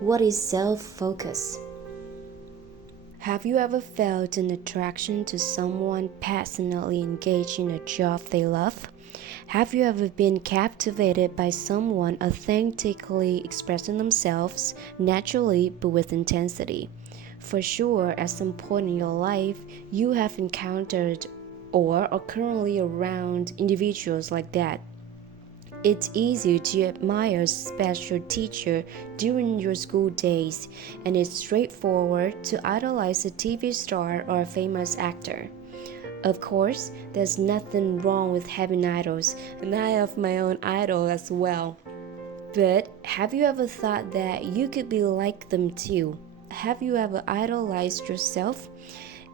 What is self-focus? Have you ever felt an attraction to someone passionately engaged in a job they love? Have you ever been captivated by someone authentically expressing themselves naturally but with intensity? For sure, at some point in your life, you have encountered or are currently around individuals like that. It's easy to admire a special teacher during your school days, and it's straightforward to idolize a TV star or a famous actor. Of course, there's nothing wrong with having idols, and I have my own idol as well. But have you ever thought that you could be like them too? Have you ever idolized yourself?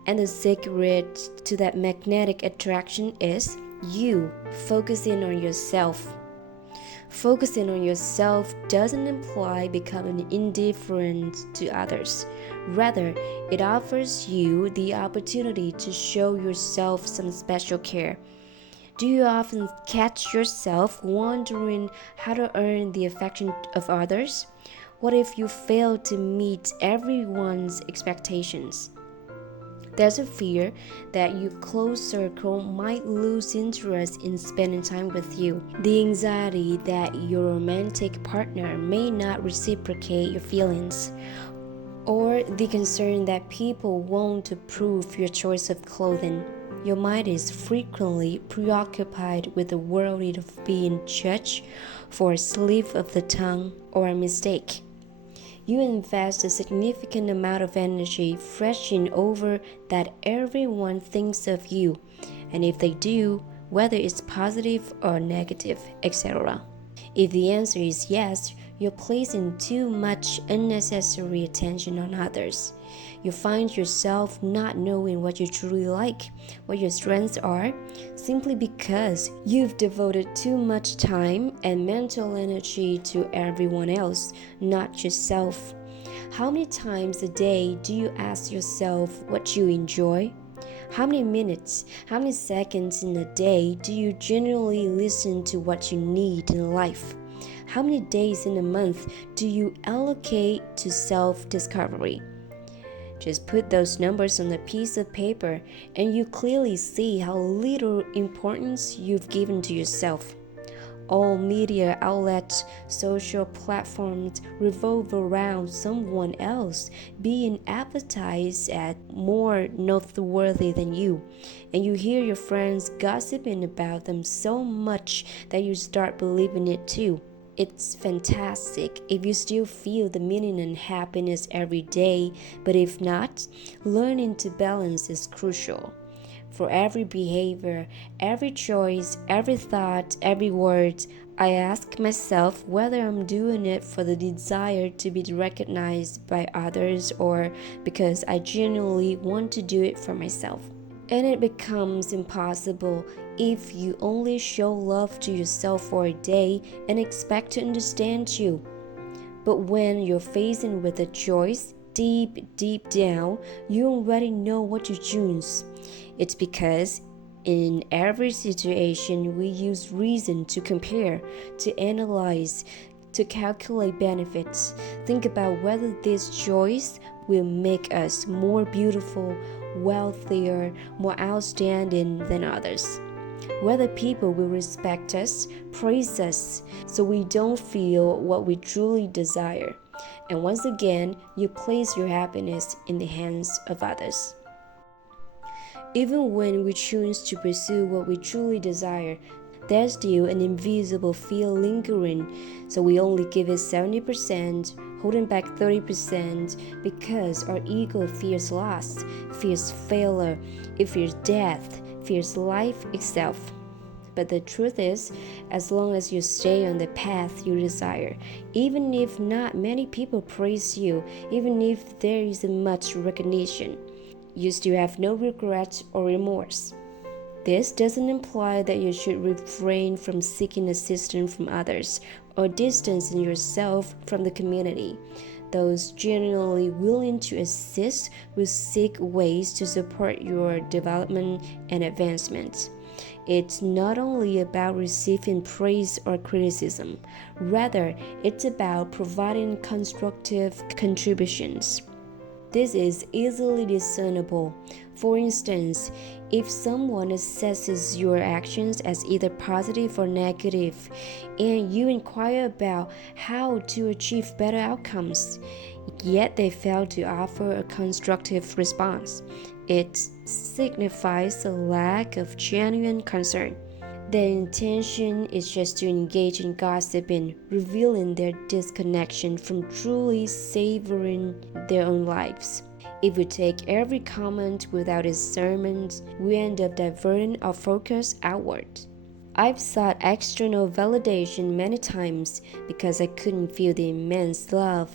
And the secret to that magnetic attraction is you focusing on yourself. Focusing on yourself doesn't imply becoming indifferent to others. Rather, it offers you the opportunity to show yourself some special care. Do you often catch yourself wondering how to earn the affection of others? What if you fail to meet everyone's expectations? There's a fear that your close circle might lose interest in spending time with you. The anxiety that your romantic partner may not reciprocate your feelings. Or the concern that people won't approve your choice of clothing. Your mind is frequently preoccupied with the worry of being judged for a slip of the tongue or a mistake. You invest a significant amount of energy fretting over that everyone thinks of you, and if they do, whether it's positive or negative, etc. If the answer is yes, you're placing too much unnecessary attention on others. You find yourself not knowing what you truly like, what your strengths are, simply because you've devoted too much time and mental energy to everyone else, not yourself. How many times a day do you ask yourself what you enjoy? How many minutes, how many seconds in a day do you genuinely listen to what you need in life? How many days in a month do you allocate to self-discovery? Just put those numbers on a piece of paper and you clearly see how little importance you've given to yourself. All media outlets, social platforms revolve around someone else being advertised as more noteworthy than you, and you hear your friends gossiping about them so much that you start believing it too. It's fantastic if you still feel the meaning and happiness every day, but if not, learning to balance is crucial. For every behavior, every choice, every thought, every word, I ask myself whether I'm doing it for the desire to be recognized by others or because I genuinely want to do it for myself. And it becomes impossible if you only show love to yourself for a day and expect to understand you. But when you're facing with a choice, deep down, you already know what you choose. It's because in every situation we use reason to compare, to analyze, to calculate benefits. Think about whether this choice will make us more beautiful, wealthier, more outstanding than others. Whether people will respect us, praise us, so we don't feel what we truly desire. And once again, you place your happiness in the hands of others. Even when we choose to pursue what we truly desire, there's still an invisible fear lingering, so we only give it 70%, holding back 30% because our ego fears loss, fears failure, it fears death, fears life itself. But the truth is, as long as you stay on the path you desire, even if not many people praise you, even if there isn't much recognition, you still have no regret or remorse. This doesn't imply that you should refrain from seeking assistance from others or distancing yourself from the community. Those genuinely willing to assist will seek ways to support your development and advancement. It's not only about receiving praise or criticism, rather, it's about providing constructive contributions. This is easily discernible. For instance, if someone assesses your actions as either positive or negative, and you inquire about how to achieve better outcomes, yet they fail to offer a constructive response, it signifies a lack of genuine concern. The intention is just to engage in gossiping, revealing their disconnection from truly savoring their own lives. If we take every comment without discernment, we end up diverting our focus outward. I've sought external validation many times because I couldn't feel the immense love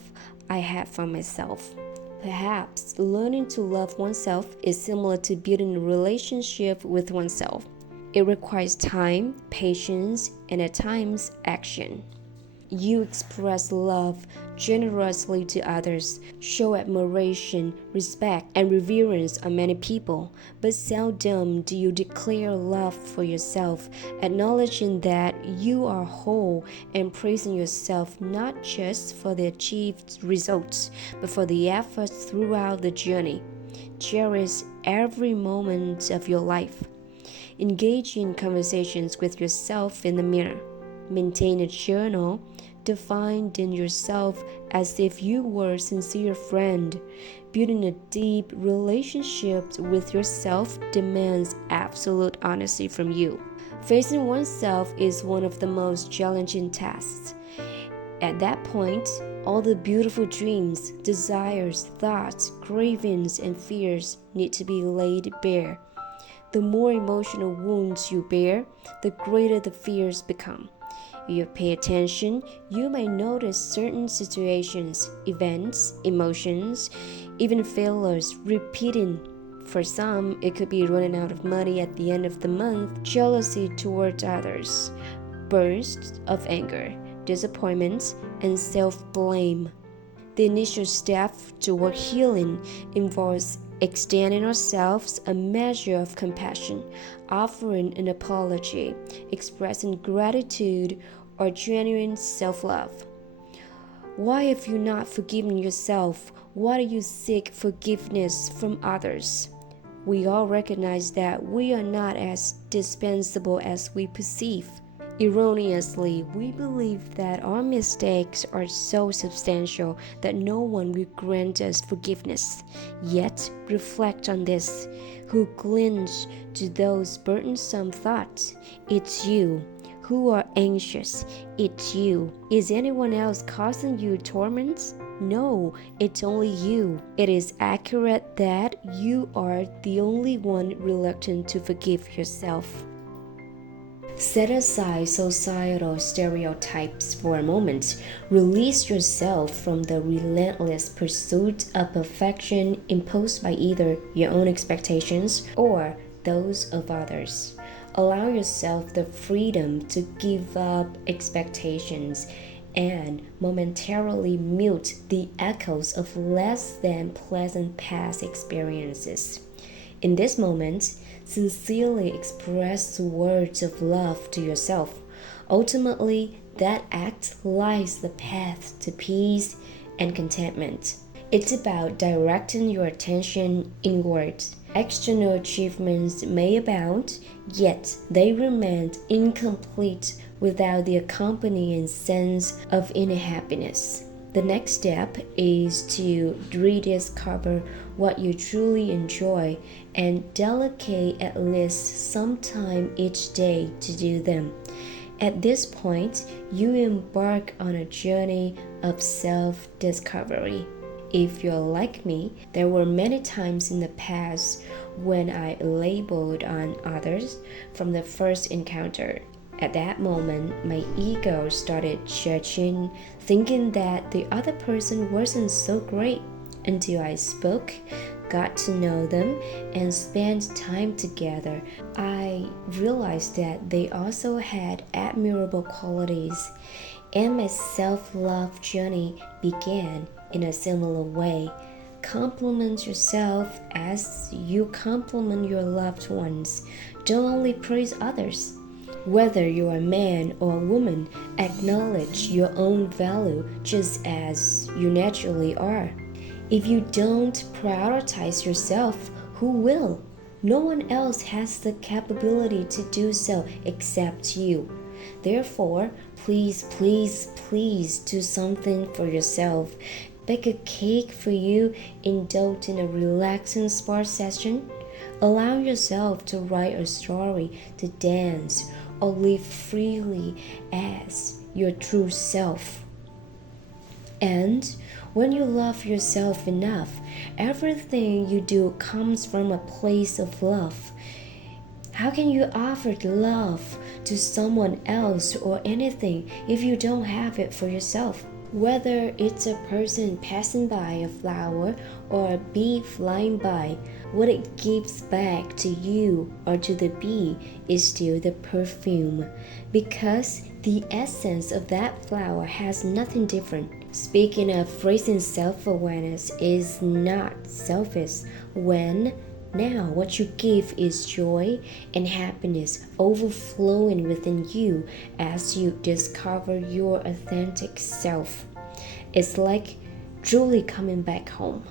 I had for myself. Perhaps learning to love oneself is similar to building a relationship with oneself. It requires time, patience, and at times action. You express love generously to others, show admiration, respect, and reverence on many people, but seldom do you declare love for yourself, acknowledging that you are whole and praising yourself not just for the achieved results, but for the efforts throughout the journey. Cherish every moment of your life. Engage in conversations with yourself in the mirror. Maintain a journal defined in yourself as if you were a sincere friend. Building a deep relationship with yourself demands absolute honesty from you. Facing oneself is one of the most challenging tasks. At that point, all the beautiful dreams, desires, thoughts, cravings, and fears need to be laid bare. The more emotional wounds you bear, the greater the fears become. If you pay attention, you may notice certain situations, events, emotions, even failures repeating. For some, it could be running out of money at the end of the month, jealousy towards others, bursts of anger, disappointment, and self-blame. The initial step toward healing involves extending ourselves a measure of compassion, offering an apology, expressing gratitude, or genuine self-love. Why have you not forgiven yourself? Why do you seek forgiveness from others? We all recognize that we are not as dispensable as we perceive. Erroneously, we believe that our mistakes are so substantial that no one will grant us forgiveness. Yet, reflect on this. Who clings to those burdensome thoughts? It's you. Who are anxious? It's you. Is anyone else causing you torments? No, it's only you. It is accurate that you are the only one reluctant to forgive yourself. Set aside societal stereotypes for a moment. Release yourself from the relentless pursuit of perfection imposed by either your own expectations or those of others. Allow yourself the freedom to give up expectations and momentarily mute the echoes of less than pleasant past experiences. In this moment, sincerely express words of love to yourself. Ultimately, that act lights the path to peace and contentment. It's about directing your attention inward. External achievements may abound, yet they remain incomplete without the accompanying sense of inner happiness. The next step is to rediscover what you truly enjoy and dedicate at least some time each day to do them. At this point, you embark on a journey of self-discovery. If you're like me, there were many times in the past when I labeled on others from the first encounter. At that moment, my ego started judging, thinking that the other person wasn't so great. Until I spoke, got to know them, and spent time together, I realized that they also had admirable qualities, and my self-love journey began in a similar way. Compliment yourself as you compliment your loved ones. Don't only praise others. Whether you're a man or a woman, acknowledge your own value just as you naturally are. If you don't prioritize yourself, who will? No one else has the capability to do so except you. Therefore, please, please, please do something for yourself. Bake a cake for you, indulge in a relaxing spa session. Allow yourself to write a story, to dance, or live freely as your true self. And when you love yourself enough, everything you do comes from a place of love. How can you offer love to someone else or anything if you don't have it for yourself? Whether it's a person passing by a flower or a bee flying by, what it gives back to you or to the bee is still the perfume, because the essence of that flower has nothing different. Speaking of raising self-awareness is not selfish when now what you give is joy and happiness overflowing within you as you discover your authentic self. It's like truly coming back home.